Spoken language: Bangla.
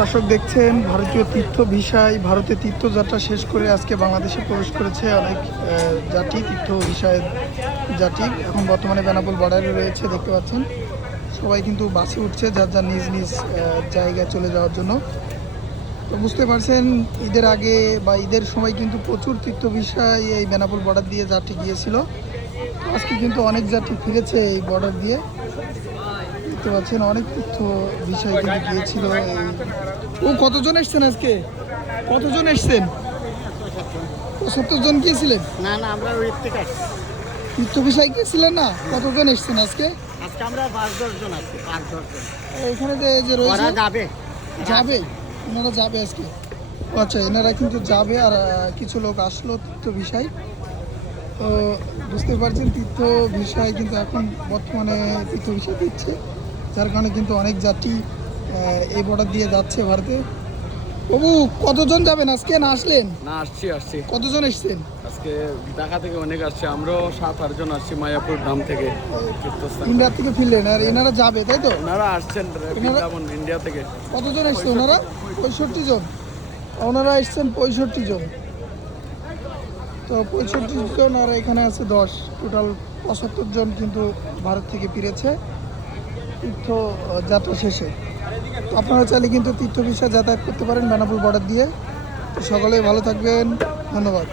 দর্শক দেখছেন ভারতীয় তীর্থ ভিসায় ভারতে তীর্থযাত্রা শেষ করে আজকে বাংলাদেশে প্রবেশ করেছে অনেক জাতি তীর্থ ভিসায় জাতি। এখন বর্তমানে বেনাপোল বর্ডারে রয়েছে, দেখতে পাচ্ছেন সবাই কিন্তু বাসে উঠছে যার যার নিজ নিজ জায়গায় চলে যাওয়ার জন্য। তো বুঝতে পারছেন ঈদের আগে বা ঈদের সময় কিন্তু প্রচুর তীর্থ ভিসায় এই বেনাপোল বর্ডার দিয়ে যাত্রী গিয়েছিল। আজকে কিন্তু অনেক যাত্রী ফিরেছে এই বর্ডার দিয়ে, দেখতে পাচ্ছেন অনেক তীর্থ বিষয় কিন্তু গিয়েছিল। ও কতজন এসছেন আজকে? কতজন এসছেন? 70 জন গিয়েছিলেন? না না, আমরা ওই থেকে তীর্থ বিষয় গিয়েছিলেন না? কতজন এসছেন আজকে? আজকে আমরা 5-10 জন আছি। 5-10 জন এখানে যে রয়েছে যাবে যাবে এনারা যাবে আজকে। আচ্ছা, এনারা কিন্তু যাবে। আর কিছু লোক আসলো তীর্থ বিষয়। তো বুঝতে পারছেন তীর্থ বিষয় কিন্তু এখন বর্তমানে তীর্থ বিষয় দিচ্ছে, যার কারণে কিন্তু অনেক যাত্রী এই বর্ডার দিয়ে যাচ্ছে ভারতে। বাবু কতজন যাবেন আজকে? না আসলেন? না, আসছি। কতজন এসছেন? আজকে ঢাকা থেকে অনেক আসছে, আমরাও 7-8 জন আসছি মায়াপুর ধাম থেকে তীর্থস্থান। ইন্ডিয়া থেকে ফিরলেন আর এনারা যাবে, তাই তো? ওনারা আসছেন বৃন্দাবন ইন্ডিয়া থেকে। কতজন এসছে ওনারা? 65 জন। ওনারা এসছেন 65 জন। তো 65 জন আর এখানে আছে 10, টোটাল 75 জন কিন্তু ভারত থেকে ফিরেছে তীর্থ যাত্রা শেষে। তো আপনারা চাইলে কিন্তু তীর্থ ভিসায় যাতায়াত করতে পারেন বেনাপোল বর্ডার দিয়ে। তো সকলেই ভালো থাকবেন, ধন্যবাদ।